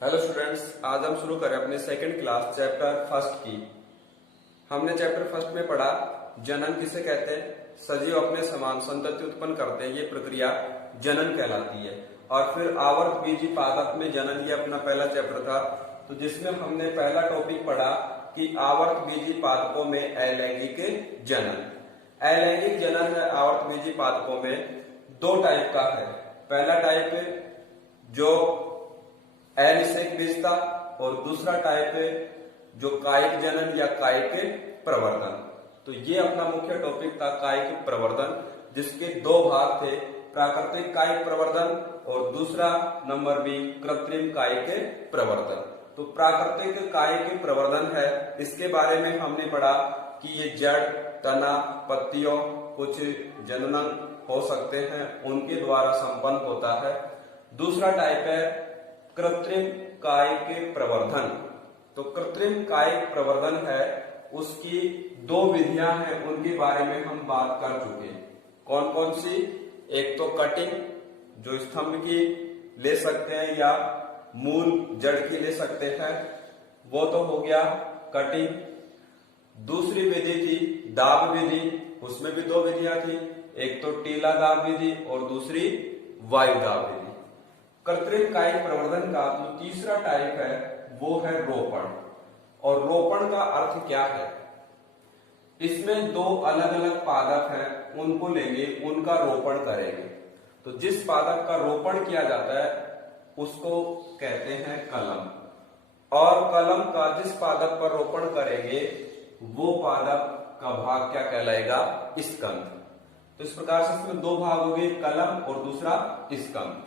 Hello students, आज हम शुरू करें अपने सेकंड क्लास चैप्टर फर्स्ट की। हमने चैप्टर फर्स्ट में पढ़ा जनन किसे कहते हैं। सजीव अपने समान संतति उत्पन्न करते हैं, ये प्रक्रिया जनन कहलाती है। और फिर आवर्त बीजी पादप में जनन, ये अपना पहला चैप्टर था। तो जिसमें हमने पहला टॉपिक पढ़ा कि आवर्त बीजी पादपों में अलैंगिक जनन। अलैंगिक जनन है आवर्त बीजी पादपों में दो टाइप का है। पहला टाइप जो अनिषेक बीजता और दूसरा टाइप है जो कायिक जनन या कायिक प्रवर्धन। तो ये अपना मुख्य टॉपिक था कायिक प्रवर्धन, जिसके दो भाग थे, प्राकृतिक कायिक प्रवर्धन और दूसरा नंबर बी कृत्रिम कायिक प्रवर्धन। तो प्राकृतिक कायिक प्रवर्धन है, इसके बारे में हमने पढ़ा कि ये जड़, तना, पत्तियों कुछ जननांग हो सकते हैं, उनके द्वारा संपन्न होता है। दूसरा टाइप है कृत्रिम कायिक प्रवर्धन। तो कृत्रिम कायिक प्रवर्धन है, उसकी दो विधियां हैं, उनके बारे में हम बात कर चुके हैं। कौन कौन सी? एक तो कटिंग, जो स्तंभ की ले सकते हैं या मूल जड़ की ले सकते हैं, वो तो हो गया कटिंग। दूसरी विधि थी दाब विधि, उसमें भी दो विधियां थी, एक तो टीला दाब विधि और दूसरी वायु दाब विधि। कृत्रिम कायिक प्रवर्धन का जो तीसरा टाइप है वो है रोपण। और रोपण का अर्थ क्या है? इसमें दो अलग अलग पादप हैं, उनको लेंगे, उनका रोपण करेंगे। तो जिस पादप का रोपण किया जाता है उसको कहते हैं कलम। और कलम का जिस पादप पर रोपण करेंगे वो पादप का भाग क्या कहलाएगा? स्कंद। तो इस प्रकार से इसमें दो भाग हो गए, कलम और दूसरा स्कंद।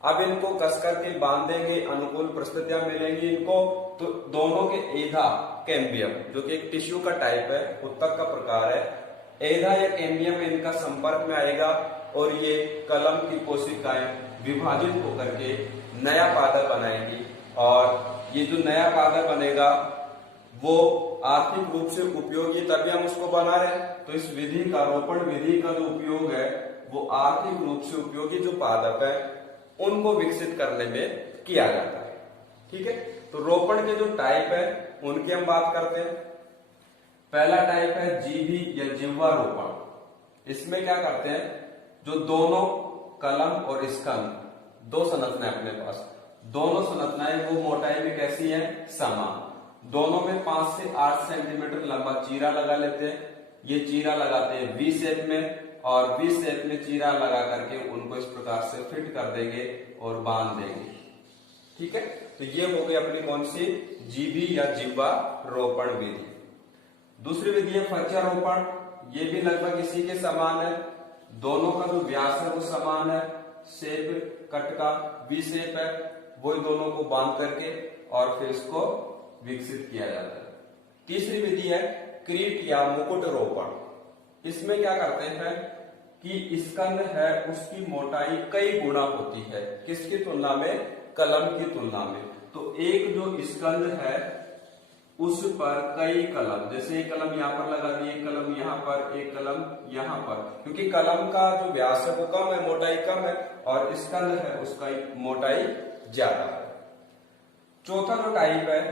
अब इनको कस करके बांध देंगे, अनुकूल परिस्थितियां मिलेंगी इनको, तो दोनों के एधा कैम्बियम, जो कि एक टिश्यू का टाइप है, उत्तक का प्रकार है, एधा या कैम्बियम इनका संपर्क में आएगा और ये कलम की कोशिकाएं विभाजित होकर के नया पादप बनाएंगी। और ये जो नया पादप बनेगा वो आर्थिक रूप से उपयोगी, तभी हम उसको बना रहे हैं। तो इस विधि का, रोपण विधि का जो उपयोग है वो आर्थिक रूप से उपयोगी जो पादप है उनको विकसित करने में किया जाता है। ठीक है, तो रोपण के जो टाइप है उनकी हम बात करते हैं। पहला टाइप है जीभी या जिह्वा रोपण। इसमें क्या करते हैं, जो दोनों कलम और स्कंद, दो संरचनाएं अपने पास, दोनों संरचनाएं वो मोटाई में कैसी है? समान। दोनों में 5 से 8 सेंटीमीटर लंबा चीरा लगा लेते हैं। ये चीरा लगाते हैं वी शेप में, और वी शेप में चीरा लगा करके उनको इस प्रकार से फिट कर देंगे और बांध देंगे। ठीक है, तो ये हो गई अपनी कौन सी? जीभी या जिह्वा रोपण विधि। दूसरी विधि है फज्जा रोपण। ये भी लगभग इसी के समान है, दोनों का जो व्यास है वो समान है, शेप कट का वी शेप है, वही दोनों को बांध करके और फिर इसको विकसित किया जाता है। तीसरी विधि है क्रीट या मुकुट रोपण। इसमें क्या करते हैं कि स्कंद है उसकी मोटाई कई गुना होती है, किसकी तुलना में? कलम की तुलना में। तो एक जो स्कंद है उस पर कई कलम, जैसे एक कलम यहाँ पर लगा दी, एक कलम यहाँ पर, एक कलम यहाँ पर, क्योंकि कलम का जो व्यास है वो कम है, मोटाई कम है, और स्कंद है उसका मोटाई ज्यादा है। चौथा जो टाइप है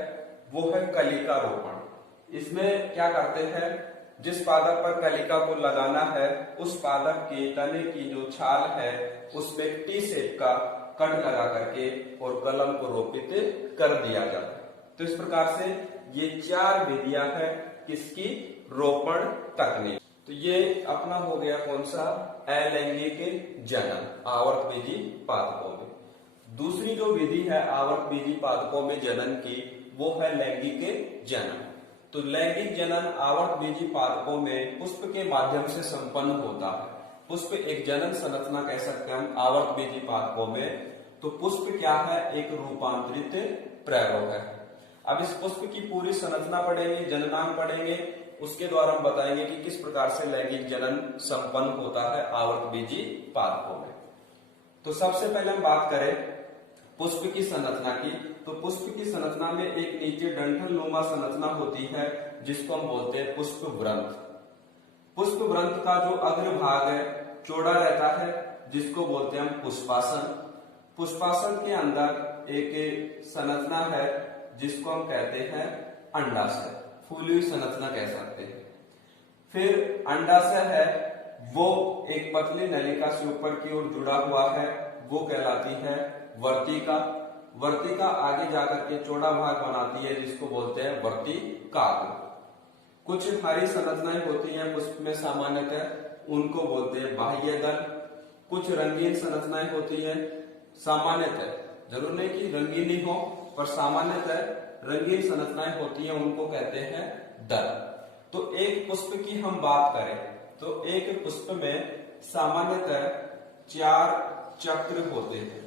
वो है कलिका रोपण। इसमें क्या करते हैं, जिस पादप पर कलिका को लगाना है उस पादप के तने की जो छाल है उसमें टी शेप का कट लगा करके और कलम को रोपित कर दिया जाता है। तो इस प्रकार से ये 4 विधियां हैं किसकी? रोपण तकनीक। तो ये अपना हो गया कौन सा? अलैंगिक जनन आवर्त बीजी पादपों में। दूसरी जो विधि है आवर्त बीजी पादपों में जनन की वो है लैंगिक जनन। तो लैंगिक जनन आवर्त बीजी पादपों में पुष्प के माध्यम से संपन्न होता है। पुष्प एक जनन संरचना कह सकते हैं हम आवर्त बीजी पादपों में। तो पुष्प क्या है? एक रूपांतरित प्रयोग है। अब इस पुष्प की पूरी संरचना पढ़ेंगे, जननांग पढ़ेंगे, उसके द्वारा हम बताएंगे कि किस प्रकार से लैंगिक जनन संपन्न होता है आवर्त बीजी पादपों में। तो सबसे पहले हम बात करें पुष्प की संरचना की। तो पुष्प की संरचना में एक नीचे डंठल नुमा संरचना होती है जिसको हम बोलते हैं पुष्प व्रंत। पुष्प व्रंत का जो अग्र भाग है चौड़ा रहता है जिसको बोलते हैं हम पुष्पासन। पुष्पासन के अंदर एक संरचना है जिसको हम कहते हैं अंडाशय, फूली हुई संरचना कह सकते हैं। फिर अंडाशय है वो एक पतली नलिका से ऊपर की ओर जुड़ा हुआ है, वो कहलाती है वर्तिका। वर्तिका आगे जाकर के चौड़ा भाग बनाती है जिसको बोलते हैं वर्तिकाग्र। कुछ हरी संरचनाएं होती हैं पुष्प में सामान्यतः, उनको बोलते हैं बाह्य दल। कुछ रंगीन संरचनाएं होती हैं सामान्यतः, जरूर नहीं कि रंगीन ही हो, पर सामान्यतः रंगीन संरचनाएं होती हैं, उनको कहते हैं दल। तो एक पुष्प की हम बात करें तो एक पुष्प में सामान्यतः 4 चक्र होते हैं।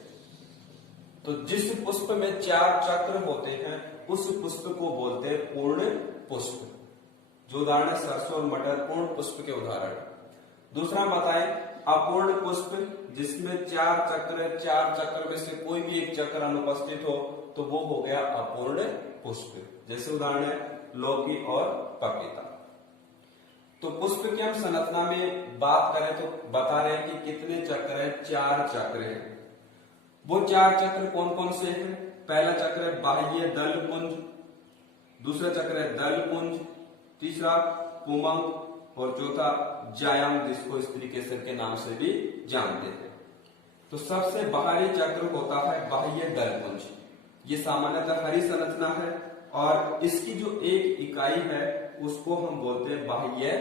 तो जिस पुष्प में 4 चक्र होते हैं उस पुष्प को बोलते हैं पूर्ण पुष्प। जो उदाहरण है सरसों और मटर, पूर्ण पुष्प के उदाहरण। दूसरा बताएं अपूर्ण पुष्प, जिसमें 4 चक्र है, 4 चक्र में से कोई भी एक चक्र अनुपस्थित हो तो वो हो गया अपूर्ण पुष्प। जैसे उदाहरण है लौकी और पपीता। तो पुष्प की हम संरचना में बात करें तो बता रहे हैं कि कितने चक्र है, 4 चक्र है। वो 4 चक्र कौन कौन से हैं? पहला चक्र है बाह्य दल पुंज, दूसरा चक्र है दल पुंज, तीसरा पुमंग और चौथा जायांग, जिसको स्त्री केसर के नाम से भी जानते हैं। तो सबसे बाहरी चक्र होता है बाह्य दल पुंज। ये सामान्यतः हरी संरचना है और इसकी जो एक इकाई है उसको हम बोलते हैं बाह्य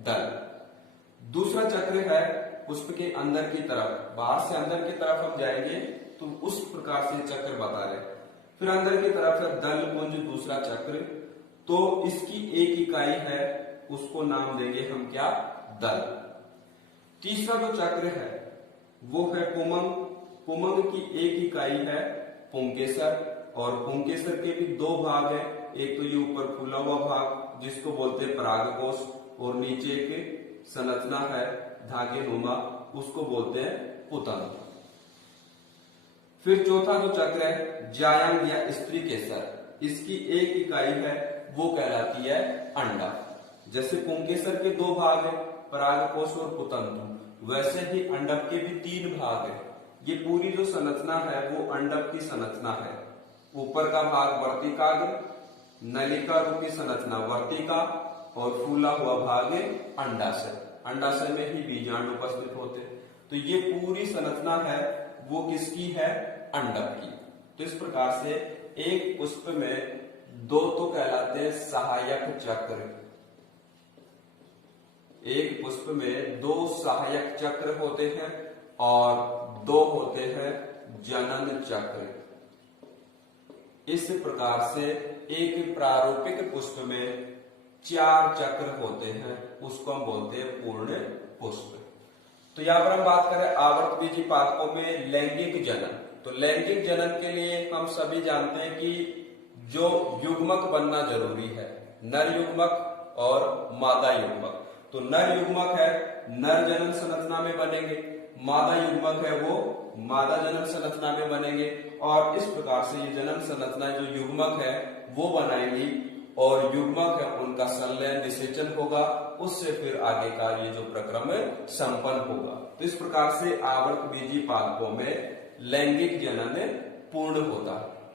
दल। दूसरा चक्र है पुष्प के अंदर की तरफ, बाहर से अंदर की तरफ हम जाएंगे तो उस प्रकार से चक्र बता रहे। फिर अंदर की तरफ है दल पुंज, दूसरा चक्र। तो इसकी एक इकाई है, उसको नाम देंगे हम क्या? दल। तीसरा जो चक्र है वो है पुमंग। पुमंग की एक इकाई है पुंकेसर, और पुंकेसर के भी 2 भाग है। एक तो ये ऊपर फूला हुआ भाग जिसको बोलते हैं परागकोश, और नीचे एक संरचना है धागे नुमा, उसको बोलते हैं पुतंग। फिर चौथा जो चक्र है जायांग या स्त्री केसर, इसकी एक इकाई है, वो कहलाती है अंडा। जैसे पुंकेसर के 2 भाग है, परागकोश और पुतंतु, वैसे ही अंडक के भी 3 भाग है। ये पूरी जो संरचना है वो अंडक की संरचना है। ऊपर का भाग वर्तिकाग्र, नलिका रूपी संरचना वर्तिका, और फूला हुआ भाग अंडाशय। अंडाशय में ही बीजांड उपस्थित होते। तो ये पूरी संरचना है वो किसकी है? अंडक की। तो इस प्रकार से एक पुष्प में 2 तो कहलाते हैं सहायक चक्र। एक पुष्प में 2 सहायक चक्र होते हैं और 2 होते हैं जनन चक्र। इस प्रकार से एक प्रारूपिक पुष्प में 4 चक्र होते हैं, उसको हम बोलते हैं पूर्ण पुष्प। तो यहाँ पर हम बात करें आवर्तबीजी पादपों में लैंगिक जनन। तो लैंगिक जनन के लिए हम सभी जानते हैं कि जो युग्मक बनना जरूरी है, नर युग्मक और मादा युग्मक। तो नर युग्मक है नर जनन संरचना में बनेंगे, मादा युग्मक है वो मादा जनन संरचना में बनेंगे, और इस प्रकार से ये जनन संरचना जो युग्मक है वो बनाएंगी, और युग्मक है उनका संलयन निषेचन होगा, उससे फिर आगे का ये जो प्रक्रम संपन्न होगा। तो इस प्रकार से आवर्तबीजी पादपों में लैंगिक जनन पूर्ण होता है।